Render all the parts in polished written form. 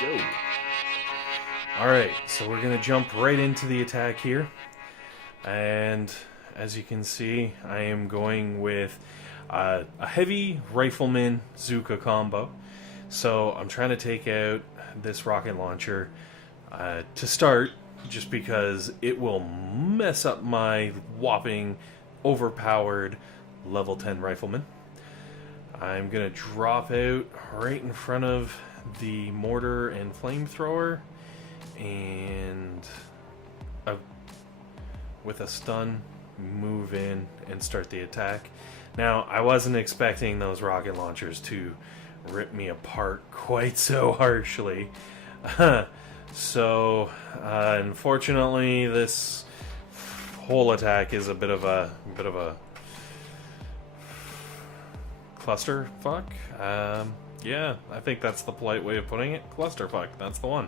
go. Alright, so we're going to jump right into the attack here. And as you can see, I am going with a heavy Riflemen Zooka combo. So I'm trying to take out this rocket launcher to start, just because it will mess up my whopping, overpowered level 10 Rifleman. I'm going to drop out right in front of the mortar and flamethrower, and with a stun, move in and start the attack. Now, I wasn't expecting those rocket launchers to rip me apart quite so harshly. So, unfortunately, this whole attack is a bit of a clusterfuck. Yeah, I think that's the polite way of putting it. Clusterfuck, that's the one.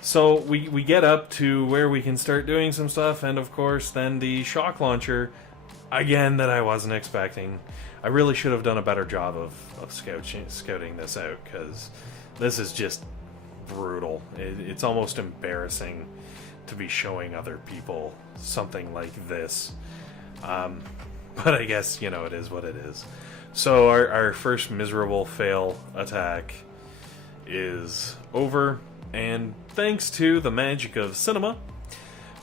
So we get up to where we can start doing some stuff, and of course then the shock launcher, again, that I wasn't expecting. I really should have done a better job of scouting this out, because this is just brutal. It's almost embarrassing to be showing other people something like this. But I guess, you know, it is what it is. So our first miserable fail attack is over, and thanks to the magic of cinema,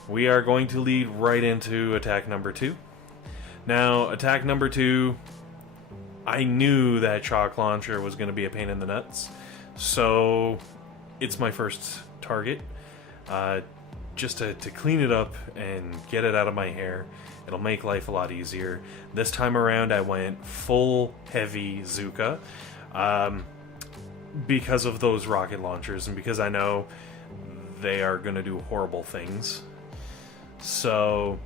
we are going to lead right into attack number 2. Now, attack number 2, I knew that shock launcher was going to be a pain in the nuts, so it's my first target. Just to clean it up and get it out of my hair. It'll make life a lot easier. This time around I went full heavy Zooka because of those rocket launchers, and because I know they are going to do horrible things. So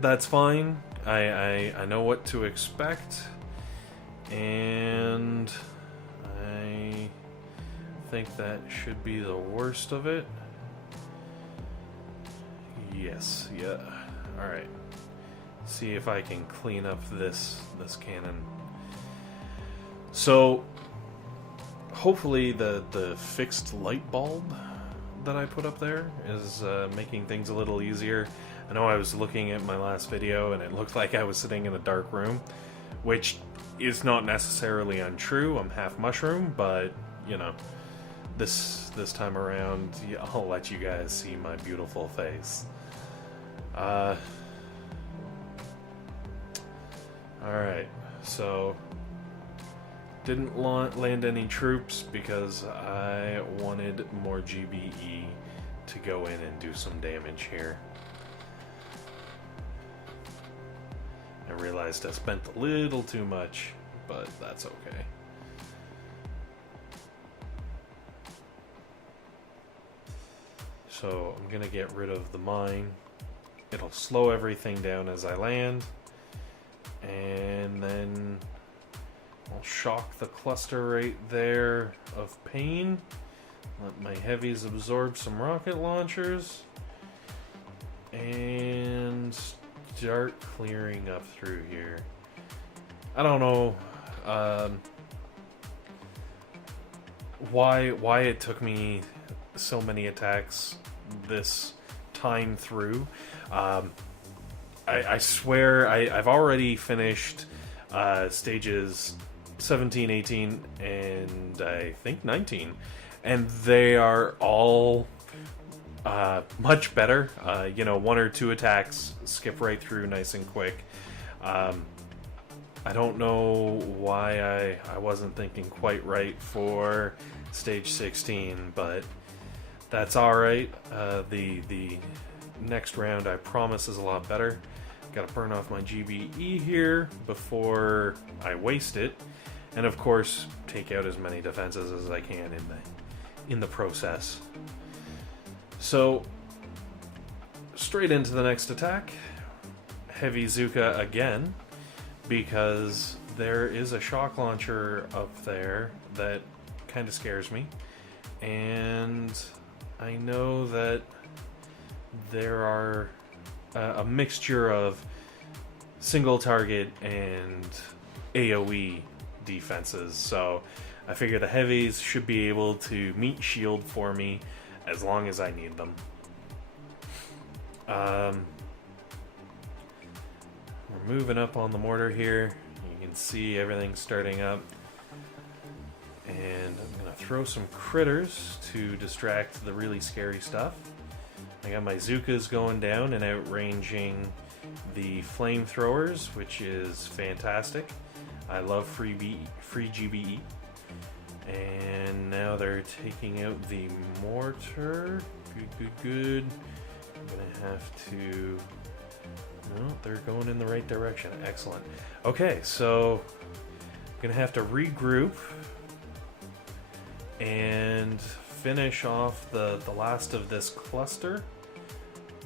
that's fine. I know what to expect, and I think that should be the worst of it. Yes, yeah. Alright. See if I can clean up this cannon. So, hopefully the fixed light bulb that I put up there is making things a little easier. I know I was looking at my last video and it looked like I was sitting in a dark room, which is not necessarily untrue. I'm half mushroom, but, you know, this time around, I'll let you guys see my beautiful face. Alright, so didn't land any troops because I wanted more GBE to go in and do some damage here. I realized I spent a little too much, but that's okay. So I'm gonna get rid of the mine. It'll slow everything down as I land, and then I'll shock the cluster right there of pain. Let my heavies absorb some rocket launchers, and start clearing up through here. I don't know why it took me so many attacks this time through. I swear I've already finished stages 17, 18, and I think 19, and they are all much better. You know, 1 or 2 attacks skip right through nice and quick. I don't know why I wasn't thinking quite right for stage 16, but that's alright. The next round, I promise, is a lot better. Gotta burn off my GBE here before I waste it, and of course take out as many defenses as I can in the process. So straight into the next attack. Heavy Zooka again, because there is a shock launcher up there that kind of scares me, and I know that there are a mixture of single target and AoE defenses, so I figure the heavies should be able to meet shield for me as long as I need them. We're moving up on the mortar here. You can see everything starting up. And I'm going to throw some critters to distract the really scary stuff. I got my Zookas going down and outranging the flamethrowers, which is fantastic. I love free GBE. And now they're taking out the mortar. Good. I'm going to have to... No, they're going in the right direction. Excellent. Okay, so I'm going to have to regroup and finish off the last of this cluster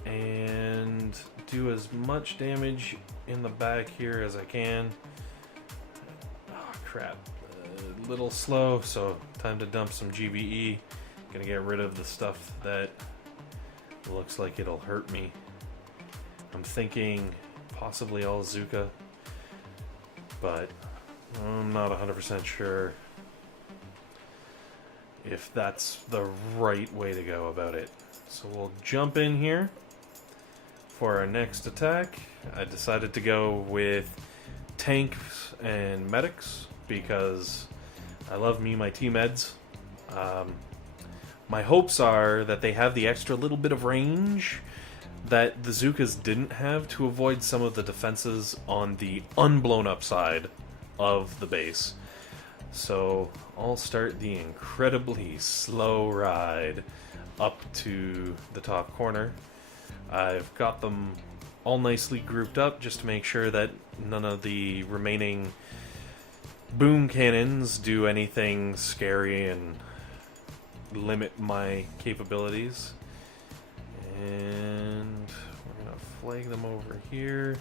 and do as much damage in the back here as I can. Oh crap, a little slow, so time to dump some GBE. Gonna get rid of the stuff that looks like it'll hurt me. I'm thinking possibly all Zooka, but I'm not 100% sure if that's the right way to go about it. So we'll jump in here for our next attack. I decided to go with tanks and medics because I love me my T-meds. My hopes are that they have the extra little bit of range that the Zookas didn't have to avoid some of the defenses on the unblown up side of the base. So I'll start the incredibly slow ride up to the top corner. I've got them all nicely grouped up just to make sure that none of the remaining boom cannons do anything scary and limit my capabilities. And we're going to flag them over here.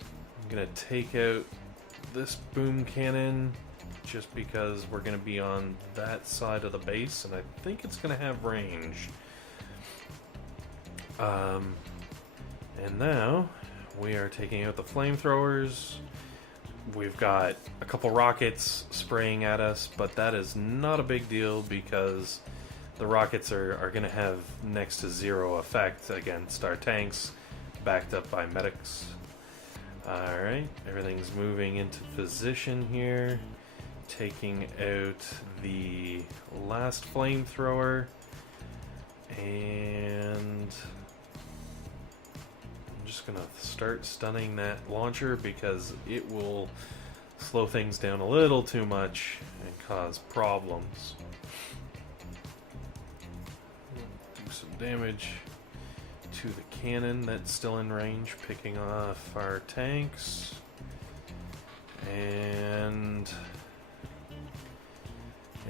I'm going to take out this boom cannon just because we're going to be on that side of the base, and I think it's going to have range. And now we are taking out the flamethrowers. We've got a couple rockets spraying at us, but that is not a big deal because the rockets are going to have next to zero effect against our tanks, backed up by medics. Alright, everything's moving into position here. Taking out the last flamethrower, and I'm just gonna start stunning that launcher because it will slow things down a little too much and cause problems. Do some damage to the cannon that's still in range, picking off our tanks, and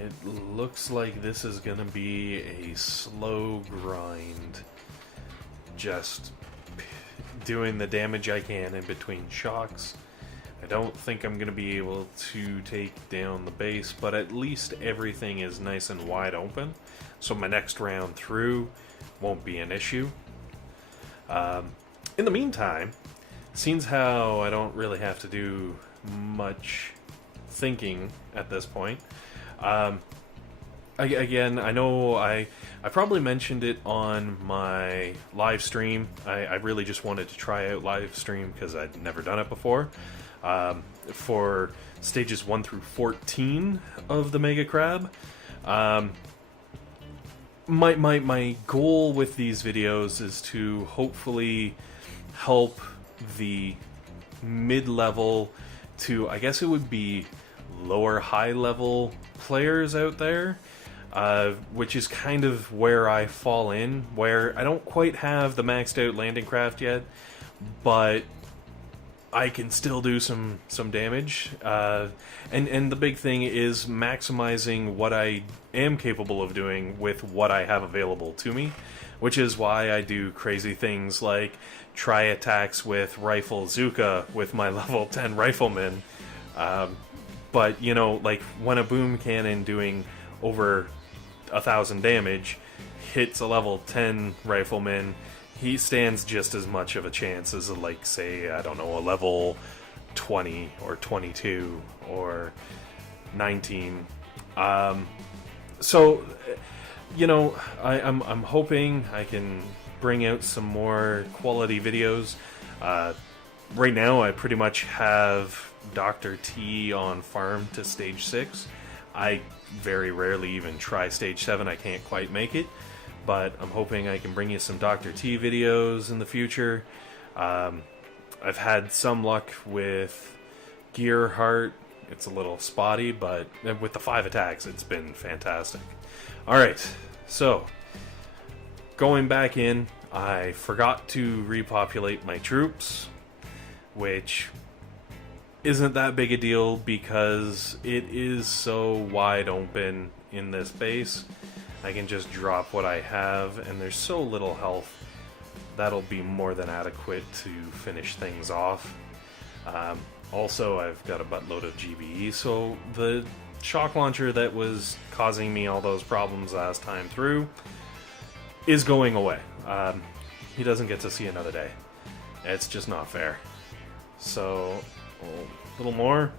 it looks like this is gonna be a slow grind. Just doing the damage I can in between shocks. I don't think I'm gonna be able to take down the base, but at least everything is nice and wide open, so my next round through won't be an issue. In the meantime, seeing how I don't really have to do much thinking at this point, again, I know I probably mentioned it on my live stream. I really just wanted to try out live stream because I'd never done it before. For stages 1 through 14 of the Mega Crab. My goal with these videos is to hopefully help the mid-level to, I guess it would be lower high-level players out there, which is kind of where I fall in, where I don't quite have the maxed out landing craft yet, but I can still do some damage, and the big thing is maximizing what I am capable of doing with what I have available to me, which is why I do crazy things like try attacks with Rifle Zooka with my level 10 Riflemen, but you know, like when a boom cannon doing over 1,000 damage hits a level 10 Rifleman, he stands just as much of a chance as, like, say, I don't know, a level 20 or 22 or 19 So, you know, I'm hoping I can bring out some more quality videos. Right now, I pretty much have Dr. T on farm to stage 6. I very rarely even try stage 7. I can't quite make it, but I'm hoping I can bring you some Dr. T videos in the future. I've had some luck with Gear Heart. It's a little spotty, but with the 5 attacks, it's been fantastic. Alright, so going back in, I forgot to repopulate my troops, which isn't that big a deal because it is so wide open in this base. I can just drop what I have, and there's so little health. That'll be more than adequate to finish things off. Also, I've got a buttload of GBE, so the shock launcher that was causing me all those problems last time through is going away. He doesn't get to see another day. It's just not fair. So, a little more.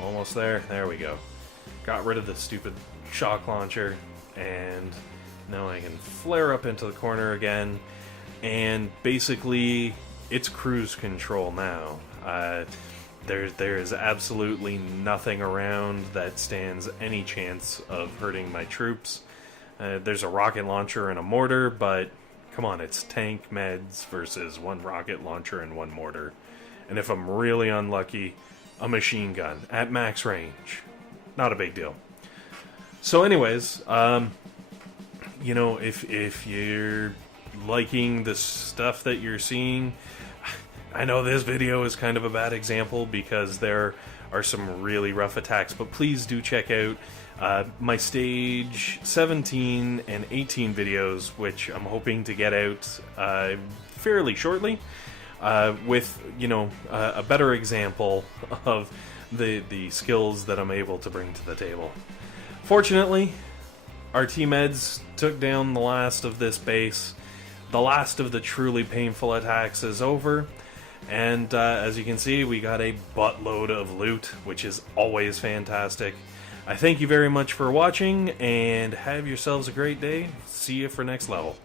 Almost there. There we go. Got rid of the stupid shock launcher, and now I can flare up into the corner again, and basically it's cruise control now. There is absolutely nothing around that stands any chance of hurting my troops. There's a rocket launcher and a mortar, but come on, it's tank meds versus one rocket launcher and one mortar. And if I'm really unlucky, a machine gun at max range. Not a big deal. So anyways, you know, if you're liking the stuff that you're seeing, I know this video is kind of a bad example because there are some really rough attacks, but please do check out my stage 17 and 18 videos, which I'm hoping to get out fairly shortly, with, you know, a better example of the skills that I'm able to bring to the table. Fortunately, our T-Meds took down the last of this base. The last of the truly painful attacks is over. And as you can see, we got a buttload of loot, which is always fantastic. I thank you very much for watching, and have yourselves a great day. See you for next level.